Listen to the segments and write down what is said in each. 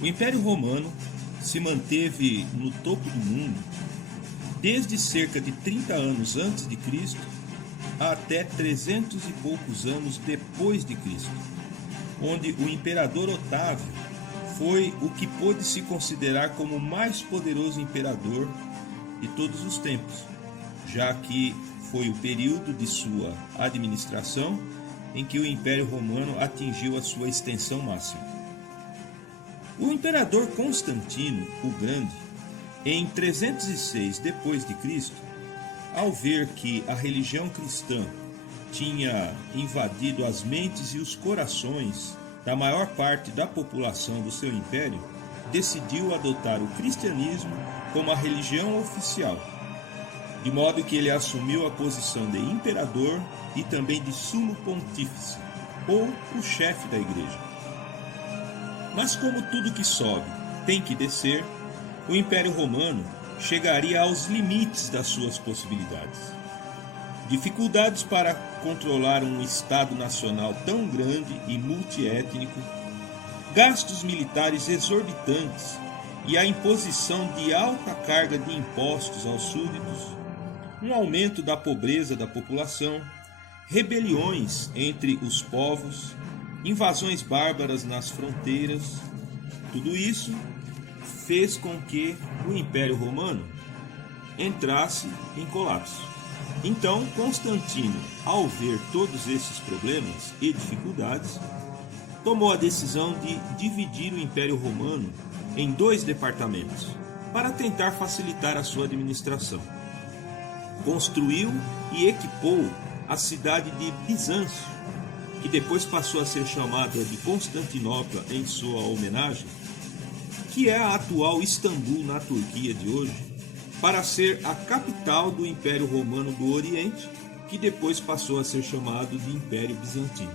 O Império Romano se manteve no topo do mundo desde cerca de 30 anos antes de Cristo até 300 e poucos anos depois de Cristo, onde o imperador Otávio foi o que pôde se considerar como o mais poderoso imperador de todos os tempos, já que foi o período de sua administração em que o Império Romano atingiu a sua extensão máxima. O imperador Constantino o Grande, em 306 depois de Cristo, ao ver que a religião cristã tinha invadido as mentes e os corações da maior parte da população do seu império, decidiu adotar o cristianismo como a religião oficial, de modo que ele assumiu a posição de imperador e também de sumo pontífice, ou o chefe da igreja. Mas como tudo que sobe tem que descer, o Império Romano chegaria aos limites das suas possibilidades. Dificuldades para controlar um Estado nacional tão grande e multiétnico, gastos militares exorbitantes e a imposição de alta carga de impostos aos súditos, um aumento da pobreza da população, rebeliões entre os povos, invasões bárbaras nas fronteiras, tudo isso fez com que o Império Romano entrasse em colapso. Então, Constantino, ao ver todos esses problemas e dificuldades, tomou a decisão de dividir o Império Romano em 2 departamentos, para tentar facilitar a sua administração. Construiu e equipou a cidade de Bizâncio, que depois passou a ser chamada de Constantinopla em sua homenagem, que é a atual Istambul na Turquia de hoje, para ser a capital do Império Romano do Oriente, que depois passou a ser chamado de Império Bizantino.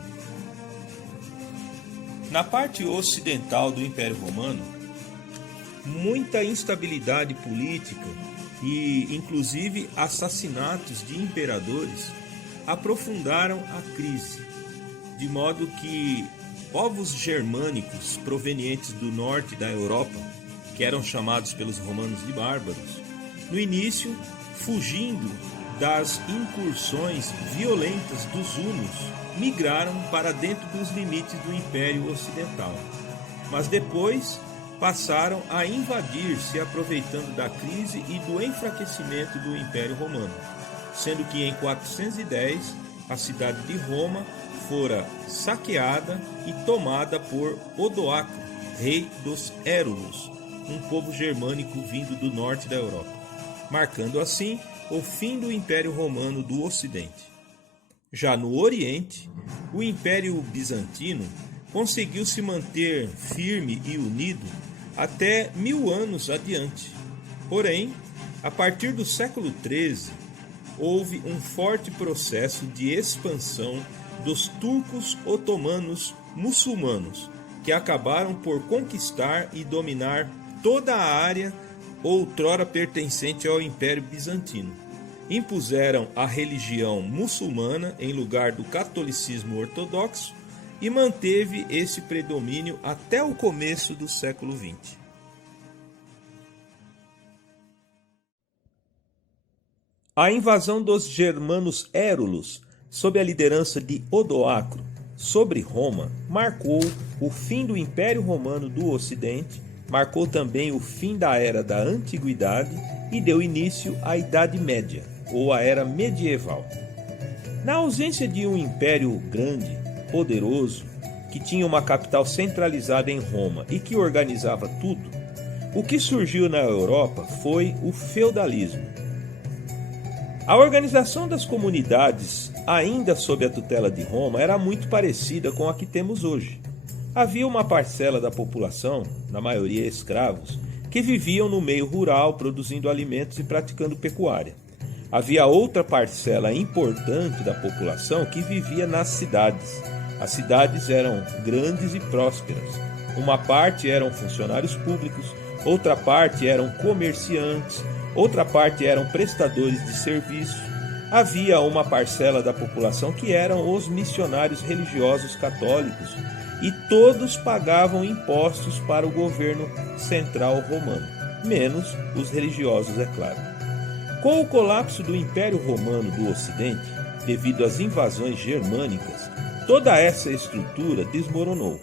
Na parte ocidental do Império Romano, muita instabilidade política e, inclusive, assassinatos de imperadores aprofundaram a crise, de modo que povos germânicos provenientes do norte da Europa, que eram chamados pelos romanos de bárbaros, no início, fugindo das incursões violentas dos hunos, migraram para dentro dos limites do Império Ocidental, mas depois passaram a invadir, se aproveitando da crise e do enfraquecimento do Império Romano, sendo que em 410 a cidade de Roma fora saqueada e tomada por Odoacro, rei dos Érulos, um povo germânico vindo do norte da Europa, marcando assim o fim do Império Romano do Ocidente. Já no Oriente, o Império Bizantino conseguiu se manter firme e unido até 1000 anos adiante. Porém, a partir do século XIII, houve um forte processo de expansão dos turcos otomanos muçulmanos, que acabaram por conquistar e dominar toda a área outrora pertencente ao Império Bizantino. Impuseram a religião muçulmana em lugar do catolicismo ortodoxo e manteve esse predomínio até o começo do século XX. A invasão dos germanos érulos, sob a liderança de Odoacro, sobre Roma, marcou o fim do Império Romano do Ocidente, marcou também o fim da Era da Antiguidade e deu início à Idade Média, ou a Era Medieval. Na ausência de um império grande, poderoso, que tinha uma capital centralizada em Roma e que organizava tudo, o que surgiu na Europa foi o feudalismo. A organização das comunidades, ainda sob a tutela de Roma, era muito parecida com a que temos hoje. Havia uma parcela da população, na maioria escravos, que viviam no meio rural, produzindo alimentos e praticando pecuária. Havia outra parcela importante da população que vivia nas cidades. As cidades eram grandes e prósperas. Uma parte eram funcionários públicos, outra parte eram comerciantes, outra parte eram prestadores de serviço, havia uma parcela da população que eram os missionários religiosos católicos e todos pagavam impostos para o governo central romano, menos os religiosos, é claro. Com o colapso do Império Romano do Ocidente, devido às invasões germânicas, toda essa estrutura desmoronou.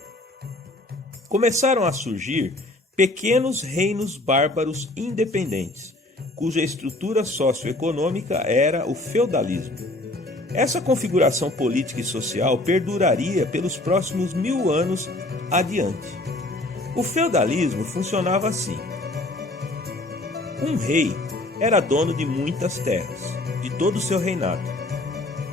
Começaram a surgir pequenos reinos bárbaros independentes, cuja estrutura socioeconômica era o feudalismo. Essa configuração política e social perduraria pelos próximos 1000 anos adiante. O feudalismo funcionava assim. Um rei era dono de muitas terras, de todo o seu reinado.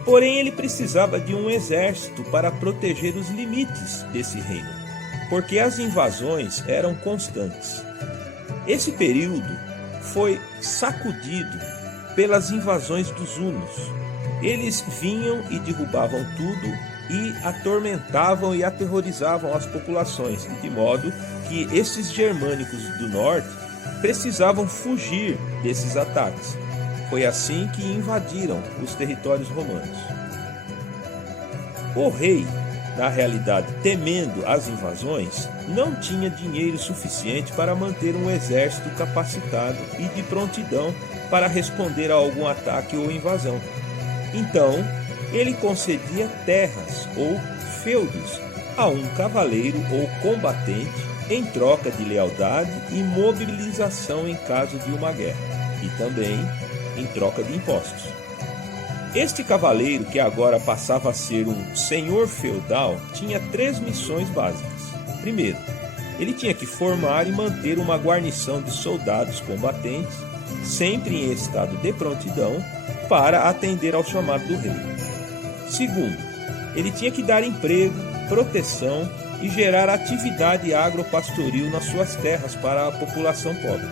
Porém, ele precisava de um exército para proteger os limites desse reino, porque as invasões eram constantes. Esse período foi sacudido pelas invasões dos hunos. Eles vinham e derrubavam tudo e atormentavam e aterrorizavam as populações, de modo que esses germânicos do norte precisavam fugir desses ataques. Foi assim que invadiram os territórios romanos. O rei, na realidade, temendo as invasões, não tinha dinheiro suficiente para manter um exército capacitado e de prontidão para responder a algum ataque ou invasão. Então, ele concedia terras ou feudos a um cavaleiro ou combatente em troca de lealdade e mobilização em caso de uma guerra, e também em troca de impostos. Este cavaleiro, que agora passava a ser um senhor feudal, tinha 3 missões básicas. Primeiro, ele tinha que formar e manter uma guarnição de soldados combatentes, sempre em estado de prontidão, para atender ao chamado do rei. Segundo, ele tinha que dar emprego, proteção e gerar atividade agropastoril nas suas terras para a população pobre.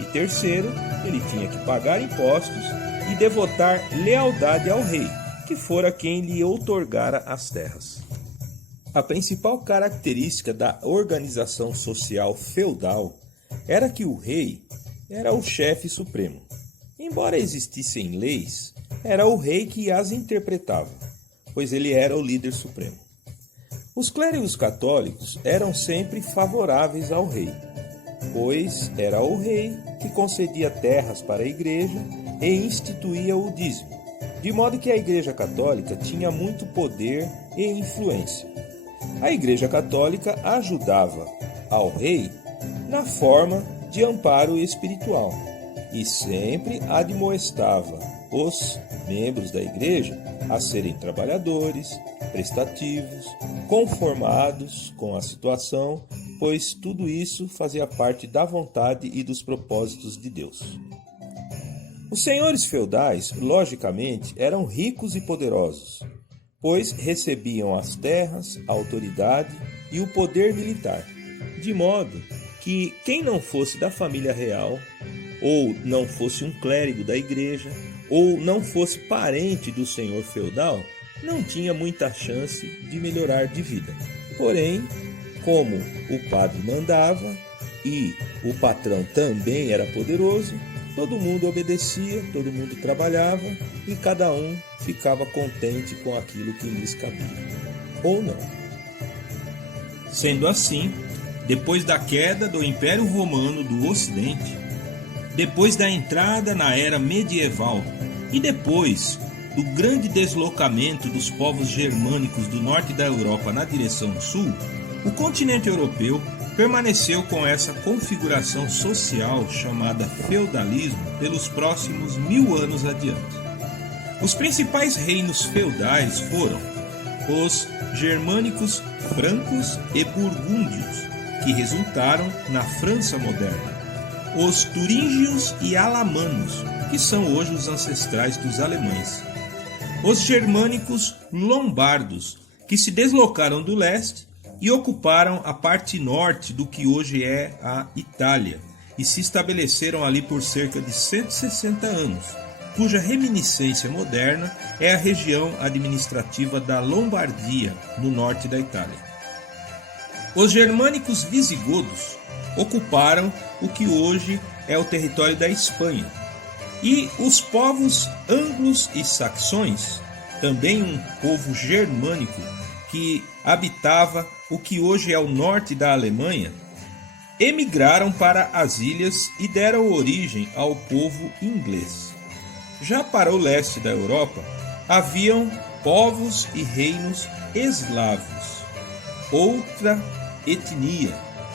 E terceiro, ele tinha que pagar impostos e devotar lealdade ao rei, que fora quem lhe outorgara as terras. A principal característica da organização social feudal era que o rei era o chefe supremo. Embora existissem leis, era o rei que as interpretava, pois ele era o líder supremo. Os clérigos católicos eram sempre favoráveis ao rei, pois era o rei que concedia terras para a igreja e instituía o dízimo, de modo que a Igreja Católica tinha muito poder e influência. A Igreja Católica ajudava ao rei na forma de amparo espiritual e sempre admoestava os membros da igreja a serem trabalhadores, prestativos, conformados com a situação, pois tudo isso fazia parte da vontade e dos propósitos de Deus. Os senhores feudais, logicamente, eram ricos e poderosos, pois recebiam as terras, a autoridade e o poder militar, de modo que quem não fosse da família real, ou não fosse um clérigo da igreja, ou não fosse parente do senhor feudal, não tinha muita chance de melhorar de vida. Porém, como o padre mandava e o patrão também era poderoso, todo mundo obedecia, todo mundo trabalhava e cada um ficava contente com aquilo que lhes cabia, ou não. Sendo assim, depois da queda do Império Romano do Ocidente, depois da entrada na era medieval e depois do grande deslocamento dos povos germânicos do norte da Europa na direção sul, o continente europeu permaneceu com essa configuração social chamada feudalismo pelos próximos 1000 anos adiante. Os principais reinos feudais foram os germânicos francos e burgúndios, que resultaram na França moderna, os turíngios e alamanos, que são hoje os ancestrais dos alemães, os germânicos lombardos, que se deslocaram do leste e ocuparam a parte norte do que hoje é a Itália e se estabeleceram ali por cerca de 160 anos, cuja reminiscência moderna é a região administrativa da Lombardia, no norte da Itália. Os germânicos visigodos ocuparam o que hoje é o território da Espanha. E os povos anglos e saxões, também um povo germânico que habitava o que hoje é o norte da Alemanha, emigraram para as ilhas e deram origem ao povo inglês. Já para o leste da Europa, haviam povos e reinos eslavos, outra etnia,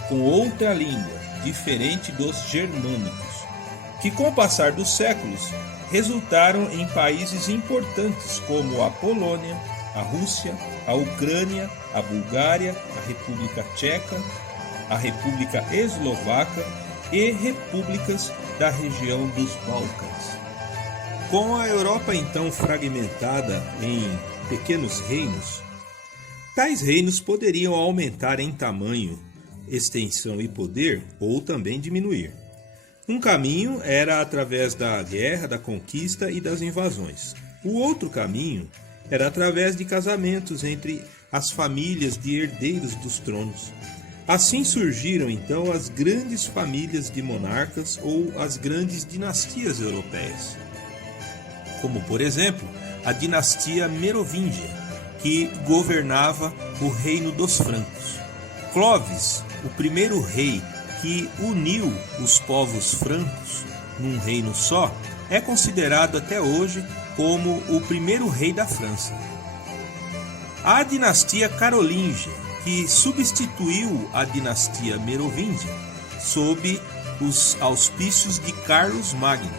com outra língua, diferente dos germânicos, que com o passar dos séculos resultaram em países importantes como a Polônia, a Rússia, a Ucrânia, a Bulgária, a República Tcheca, a República Eslovaca e repúblicas da região dos Balcãs. Com a Europa então fragmentada em pequenos reinos, tais reinos poderiam aumentar em tamanho, extensão e poder, ou também diminuir. Um caminho era através da guerra, da conquista e das invasões. O outro caminho era através de casamentos entre as famílias de herdeiros dos tronos. Assim surgiram então as grandes famílias de monarcas ou as grandes dinastias europeias, como por exemplo a dinastia Merovingia, que governava o reino dos francos. Clovis, o primeiro rei que uniu os povos francos num reino só, é considerado até hoje como o primeiro rei da França. A dinastia Carolíngia, que substituiu a dinastia Merovingia sob os auspícios de Carlos Magno,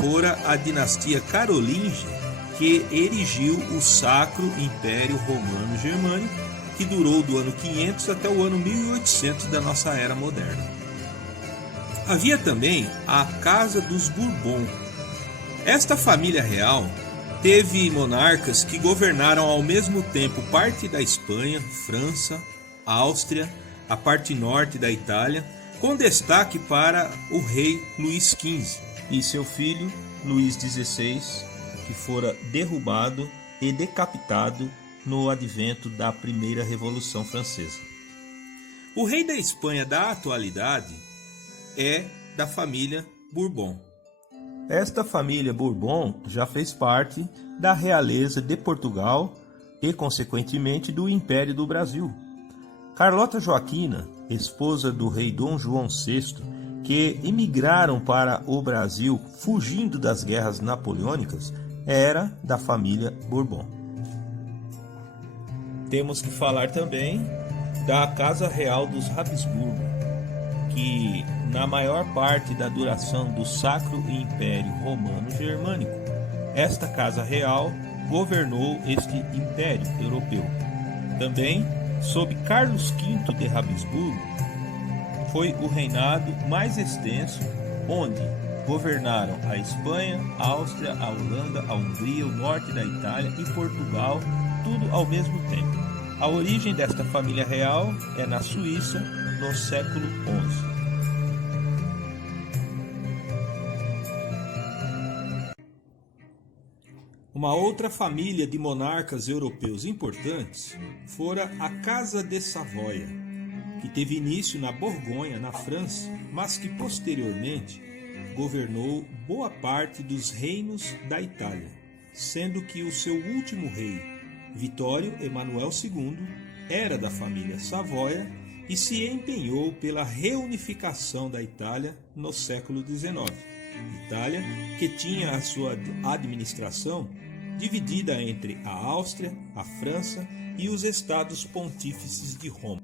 fora a dinastia Carolíngia que erigiu o Sacro Império Romano Germânico, que durou do ano 500 até o ano 1800 da nossa era moderna. Havia também a Casa dos Bourbon. Esta família real teve monarcas que governaram ao mesmo tempo parte da Espanha, França, Áustria, a parte norte da Itália, com destaque para o rei Luís XV e seu filho Luís XVI, que fora derrubado e decapitado no advento da Primeira Revolução Francesa. O rei da Espanha da atualidade é da família Bourbon. Esta família Bourbon já fez parte da realeza de Portugal e, consequentemente, do Império do Brasil. Carlota Joaquina, esposa do rei Dom João VI, que emigraram para o Brasil fugindo das guerras napoleônicas, era da família Bourbon. Temos que falar também da Casa Real dos Habsburgo, que na maior parte da duração do Sacro Império Romano Germânico, esta Casa Real governou este Império Europeu. Também, sob Carlos V de Habsburgo, foi o reinado mais extenso, onde governaram a Espanha, a Áustria, a Holanda, a Hungria, o norte da Itália e Portugal, tudo ao mesmo tempo. A origem desta família real é na Suíça, no século XI. Uma outra família de monarcas europeus importantes fora a Casa de Savoia, que teve início na Borgonha, na França, mas que posteriormente governou boa parte dos reinos da Itália, sendo que o seu último rei, Vitório Emanuel II, era da família Savoia e se empenhou pela reunificação da Itália no século XIX. Itália, que tinha a sua administração dividida entre a Áustria, a França e os estados pontífices de Roma.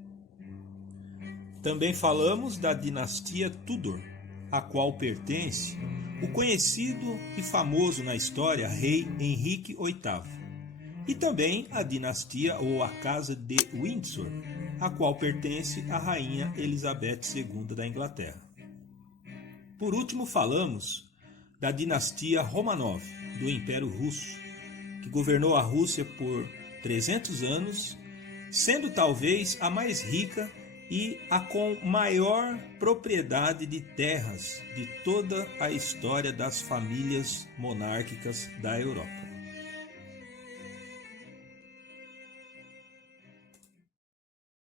Também falamos da dinastia Tudor, a qual pertence o conhecido e famoso na história rei Henrique VIII, e também a dinastia ou a Casa de Windsor, a qual pertence a rainha Elizabeth II da Inglaterra. Por último, falamos da dinastia Romanov, do Império Russo, que governou a Rússia por 300 anos, sendo talvez a mais rica e a com maior propriedade de terras de toda a história das famílias monárquicas da Europa.